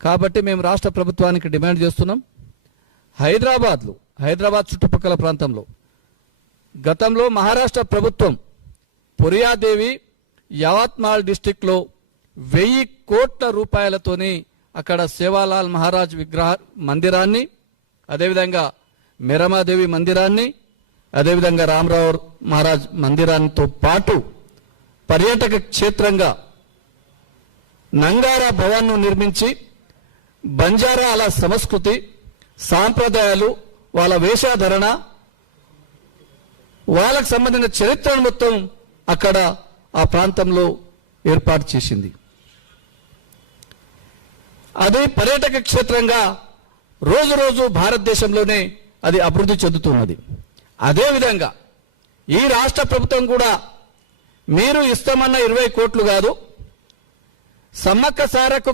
కాబట్టి మేము రాష్ట్ర ప్రభుత్వానికి డిమాండ్ చేస్తున్నాం, హైదరాబాద్ చుట్టుపక్కల ప్రాంతంలో గతంలో మహారాష్ట్ర ప్రభుత్వం పురియాదేవి యావత్మాల్ డిస్టిక్లో 1000 కోట్ల రూపాయలతోని అక్కడ సేవాలాల్ మహారాజ్ మందిరాన్ని, అదేవిధంగా మెరమాదేవి మందిరాన్ని, అదేవిధంగా రామరావు మహారాజ్ మందిరానితో పాటు పర్యాటక క్షేత్రంగా నంగారా భవన్ను నిర్మించి బంజారాల సంస్కృతి సాంప్రదాయాలు, వాళ్ళ వేషధారణ, వాళ్ళకు సంబంధించిన చరిత్రను మొత్తం అక్కడ ఆ ప్రాంతంలో ఏర్పాటు చేసింది. అదే పర్యాటక క్షేత్రంగా రోజు రోజు భారతదేశంలోనే అది అభివృద్ధి చెందుతున్నది. అదేవిధంగా ఈ రాష్ట్ర ప్రభుత్వం కూడా మీరు ఇస్తామన్న 20 కోట్లు కాదు, సమ్మక్క సారక్క